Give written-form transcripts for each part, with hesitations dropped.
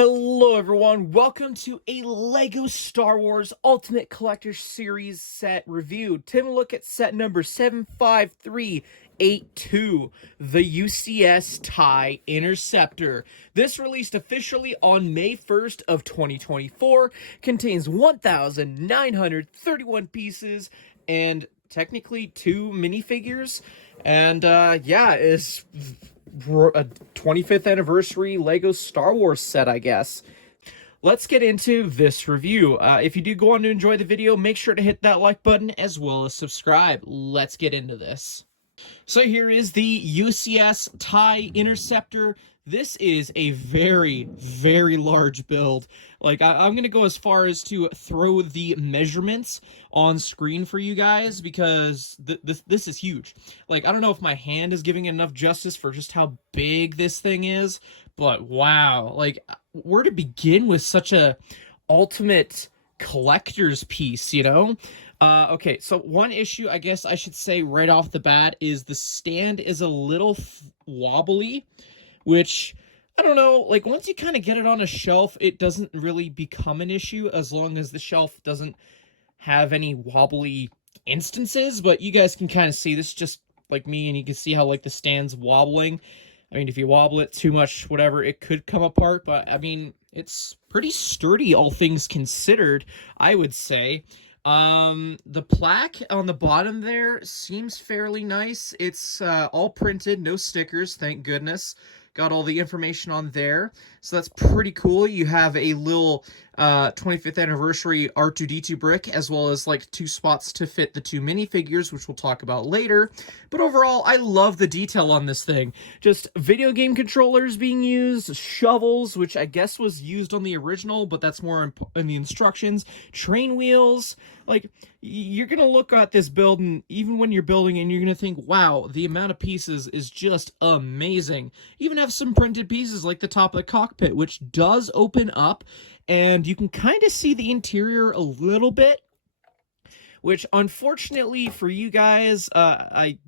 Hello everyone, welcome to a LEGO Star Wars Ultimate Collector Series set review. Take a look at set number 75382, the UCS TIE Interceptor. This released officially on May 1st of 2024, contains 1,931 pieces and technically 2 minifigures, and yeah, is a 25th anniversary LEGO Star Wars set, I guess. Let's get into this review. If you do go on to enjoy the video, make sure to hit that like button as well as subscribe. Let's get into this. So here is the UCS TIE Interceptor. This is a very, very large build. Like, I'm going to go as far as to throw the measurements on screen for you guys because this is huge. Like, I don't know if my hand is giving it enough justice for just how big this thing is, but wow. Like, where to begin with such a ultimate collector's piece, you know? Okay, so one issue I guess I should say right off the bat is the stand is a little wobbly, which, I don't know, like once you kind of get it on a shelf, it doesn't really become an issue as long as the shelf doesn't have any wobbly instances, but you guys can kind of see this just like me, and you can see how like the stand's wobbling. I mean, if you wobble it too much, whatever, it could come apart, but I mean, it's pretty sturdy, all things considered, I would say. The plaque on the bottom there seems fairly nice. It's all printed, no stickers, thank goodness. Got all the information on there, so that's pretty cool. You have a little 25th anniversary R2-D2 brick, as well as like 2 spots to fit the 2 minifigures, which we'll talk about later. But overall, I love the detail on this thing. Just video game controllers being used, shovels, which I guess was used on the original, but that's more in the instructions, train wheels. Like, you're gonna look at this build, and even when you're building, and you're gonna think, wow, the amount of pieces is just amazing. Even have some printed pieces like the top of the cockpit, which does open up, and you can kind of see the interior a little bit, which unfortunately for you guys, I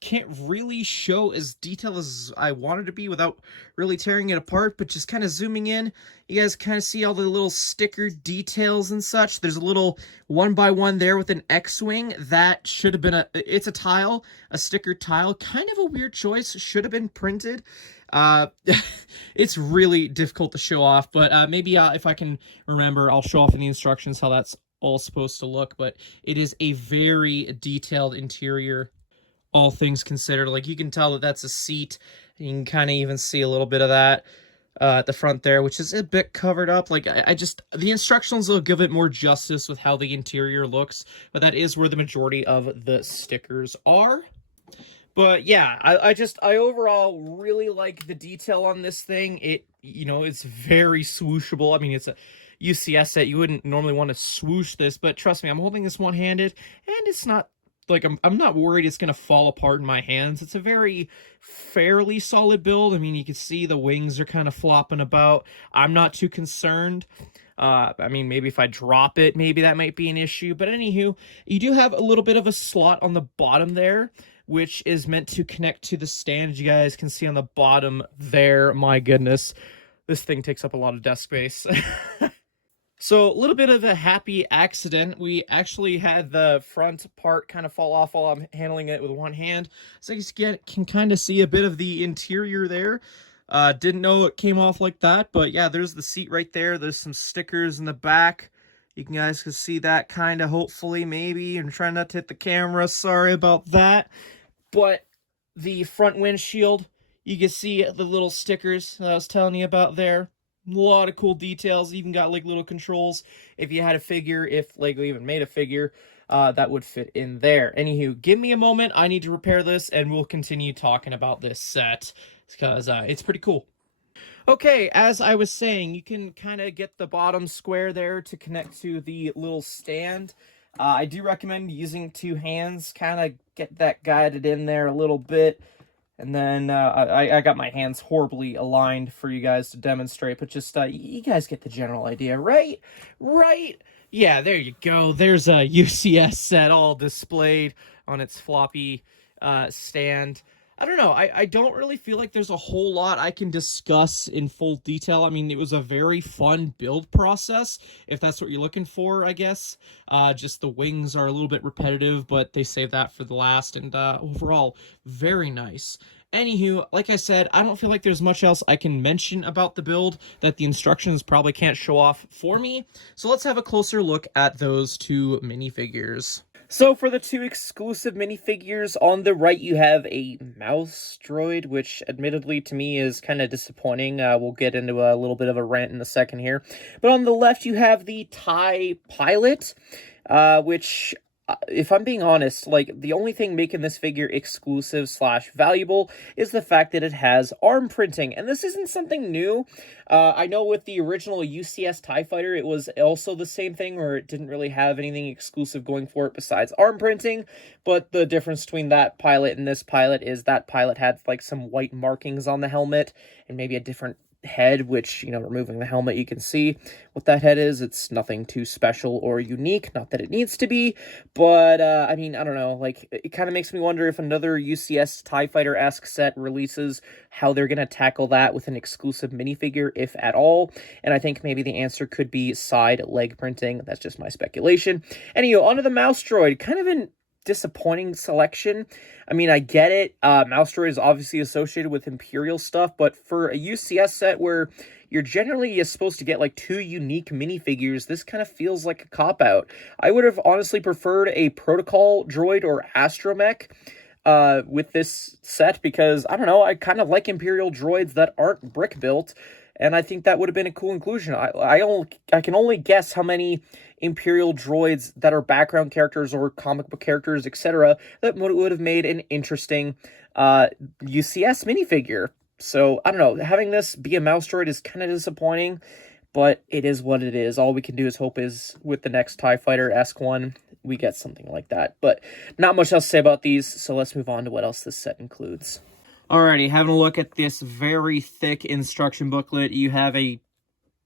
can't really show as detailed as I wanted to be without really tearing it apart, but just kind of zooming in, you guys kind of see all the little sticker details and such. There's a little 1x1 there with an X-Wing. That should have been it's a tile, a sticker tile. Kind of a weird choice, should have been printed. It's really difficult to show off, but maybe if I can remember, I'll show off in the instructions how that's all supposed to look, but it is a very detailed interior, all things considered. Like, you can tell that that's a seat. You can kind of even see a little bit of that at the front there, which is a bit covered up. Like, I just, the instructions will give it more justice with how the interior looks, but that is where the majority of the stickers are. But yeah, I overall really like the detail on this thing. It, you know, it's very swooshable. I mean, it's a UCS set. You wouldn't normally want to swoosh this, but trust me, I'm holding this one-handed, and it's not like I'm not worried it's gonna fall apart in my hands. It's a very fairly solid build. I mean, you can see the wings are kind of flopping about. I'm not too concerned. I mean, maybe if I drop it, maybe that might be an issue. But anywho, you do have a little bit of a slot on the bottom there, which is meant to connect to the stand. You guys can see on the bottom there. My goodness, this thing takes up a lot of desk space. So a little bit of a happy accident. We actually had the front part kind of fall off while I'm handling it with one hand. So you can kind of see a bit of the interior there. Didn't know it came off like that, but yeah, there's the seat right there. There's some stickers in the back. You guys can see that kind of, hopefully, maybe. I'm trying not to hit the camera. Sorry about that. But the front windshield, you can see the little stickers that I was telling you about there. A lot of cool details. Even got like little controls. If you had a figure, if LEGO even made a figure, that would fit in there. Anywho, give me a moment. I need to repair this, and we'll continue talking about this set because it's pretty cool. Okay, as I was saying, you can kind of get the bottom square there to connect to the little stand. I do recommend using 2 hands, kind of get that guided in there a little bit. And then I got my hands horribly aligned for you guys to demonstrate, but just you guys get the general idea, right? Right? Yeah, there you go. There's a UCS set all displayed on its floppy stand. I don't know. I don't really feel like there's a whole lot I can discuss in full detail. I mean, it was a very fun build process, if that's what you're looking for, I guess. Just the wings are a little bit repetitive, but they save that for the last, and overall, very nice. Anywho, like I said, I don't feel like there's much else I can mention about the build that the instructions probably can't show off for me. So let's have a closer look at those two minifigures. So for the two exclusive minifigures, on the right you have a mouse droid, which admittedly to me is kind of disappointing. We'll get into a little bit of a rant in a second here. But on the left you have the TIE pilot, which, if I'm being honest, like, the only thing making this figure exclusive slash valuable is the fact that it has arm printing, and this isn't something new. I know with the original UCS TIE Fighter, it was also the same thing, where it didn't really have anything exclusive going for it besides arm printing, but the difference between that pilot and this pilot is that pilot had, like, some white markings on the helmet, and maybe a different head, which, you know, removing the helmet, you can see what that head is. It's nothing too special or unique, not that it needs to be, but I mean, I don't know, like, it kind of makes me wonder if another UCS TIE Fighter-esque set releases, how they're gonna tackle that with an exclusive minifigure, if at all. And I think maybe the answer could be side leg printing. That's just my speculation. Anyway, onto the mouse droid. Kind of an disappointing selection. I mean, I get it. Mouse droid is obviously associated with Imperial stuff, but for a UCS set where you're generally supposed to get like two unique minifigures, this kind of feels like a cop-out. I would have honestly preferred a Protocol droid or Astromech with this set, because, I don't know, I kind of like Imperial droids that aren't brick-built, and I think that would have been a cool inclusion. I can only guess how many Imperial droids that are background characters or comic book characters, etc., that would have made an interesting UCS minifigure. So, I don't know, having this be a mouse droid is kind of disappointing, but it is what it is. All we can do is hope is with the next TIE Fighter-esque one, we get something like that. But not much else to say about these, so let's move on to what else this set includes. Alrighty, having a look at this very thick instruction booklet, you have a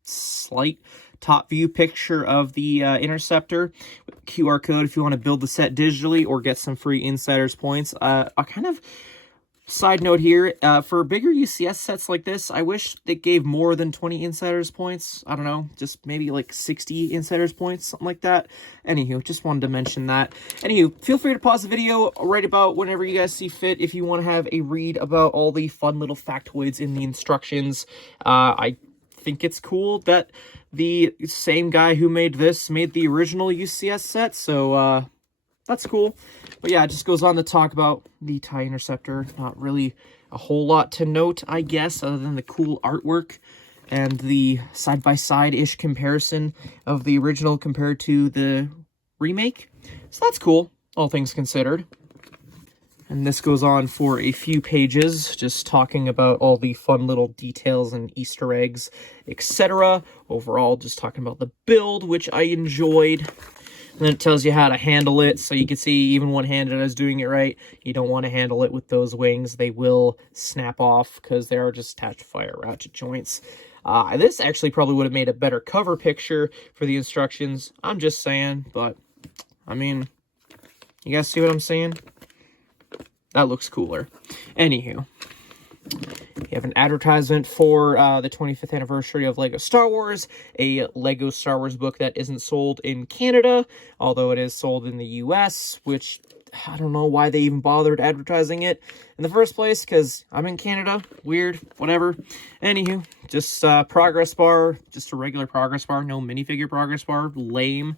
slight top view picture of the Interceptor, with QR code if you want to build the set digitally or get some free insiders points. A kind of side note here, for bigger UCS sets like this, I wish they gave more than 20 insiders points. I don't know, just maybe like 60 insiders points, something like that. Anywho, just wanted to mention that. Anywho, feel free to pause the video right about whenever you guys see fit if you want to have a read about all the fun little factoids in the instructions. I think it's cool that the same guy who made this made the original UCS set, so that's cool. But yeah, it just goes on to talk about the TIE Interceptor. Not really a whole lot to note, I guess, other than the cool artwork and the side-by-side-ish comparison of the original compared to the remake. So that's cool, all things considered. And this goes on for a few pages, just talking about all the fun little details and Easter eggs, etc. Overall, just talking about the build, which I enjoyed. And then it tells you how to handle it, so you can see even one-handed as doing it right. You don't want to handle it with those wings. They will snap off because they are just attached to fire ratchet joints. This actually probably would have made a better cover picture for the instructions. I'm just saying, but, I mean, you guys see what I'm saying? That looks cooler. Anywho, you have an advertisement for the 25th anniversary of LEGO Star Wars, a LEGO Star Wars book that isn't sold in Canada, although it is sold in the US, which I don't know why they even bothered advertising it in the first place, because I'm in Canada. Weird, whatever. Anywho, just progress bar, just a regular progress bar, no minifigure progress bar, lame.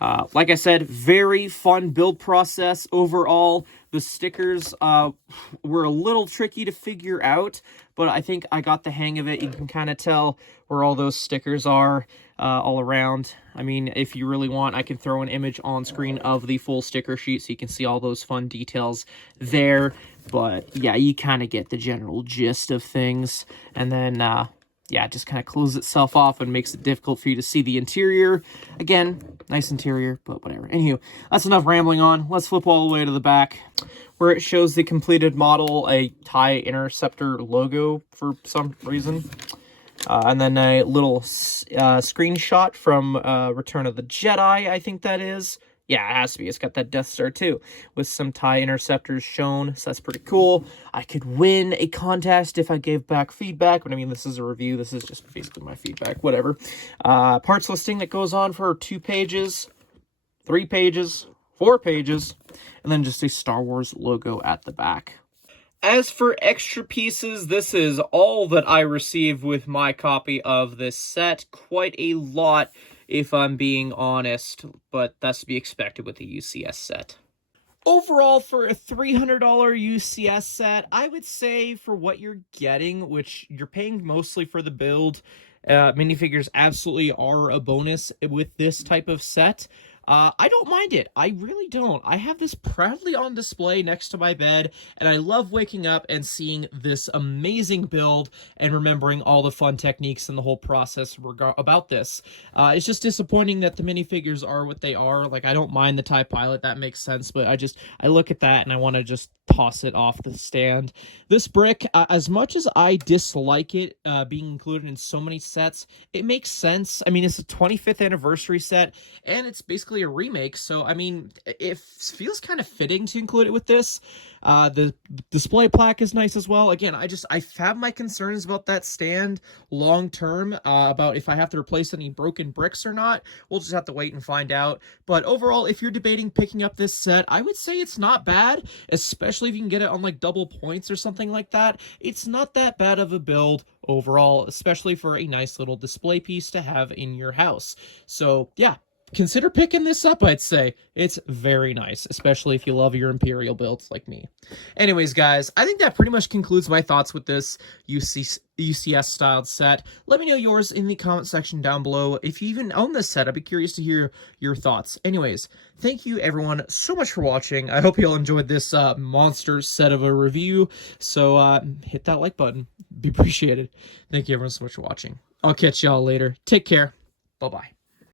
Like I said, very fun build process overall. The stickers were a little tricky to figure out, but I think I got the hang of it. You can kind of tell where all those stickers are all around. I mean, if you really want, I can throw an image on screen of the full sticker sheet so you can see all those fun details there. But yeah, you kind of get the general gist of things. And then, yeah, it just kind of closes itself off and makes it difficult for you to see the interior. Again, nice interior, but whatever. Anywho, that's enough rambling on. Let's flip all the way to the back, where it shows the completed model, a TIE Interceptor logo for some reason. And then a little screenshot from Return of the Jedi, I think that is. Yeah, it has to be. It's got that Death Star too, with some TIE Interceptors shown, so that's pretty cool. I could win a contest if I gave back feedback, but I mean, this is a review. This is just basically my feedback, whatever. Parts listing that goes on for 2 pages, 3 pages, 4 pages, and then just a Star Wars logo at the back. As for extra pieces, this is all that I received with my copy of this set. Quite a lot, if I'm being honest, but that's to be expected with the UCS set. Overall, for a $300 UCS set, I would say for what you're getting, which you're paying mostly for the build, minifigures absolutely are a bonus with this type of set. I don't mind it. I really don't. I have this proudly on display next to my bed, and I love waking up and seeing this amazing build and remembering all the fun techniques and the whole process about this. It's just disappointing that the minifigures are what they are. Like, I don't mind the TIE Pilot, that makes sense, but I look at that and I want to just toss it off the stand. This brick, as much as I dislike it being included in so many sets, it makes sense. I mean, it's a 25th anniversary set, and it's basically a remake, so I mean, it feels kind of fitting to include it with this. The display plaque is nice as well. Again, I have my concerns about that stand long term, about if I have to replace any broken bricks or not. We'll just have to wait and find out. But overall, if you're debating picking up this set, I would say it's not bad, especially if you can get it on like double points or something like that. It's not that bad of a build overall, especially for a nice little display piece to have in your house. So yeah, consider picking this up, I'd say. It's very nice, especially if you love your Imperial builds like me. Anyways, guys, I think that pretty much concludes my thoughts with this UCS-styled set. Let me know yours in the comment section down below. If you even own this set, I'd be curious to hear your thoughts. Anyways, thank you, everyone, so much for watching. I hope you all enjoyed this monster set of a review. So hit that like button. Be appreciated. Thank you, everyone, so much for watching. I'll catch y'all later. Take care. Bye-bye.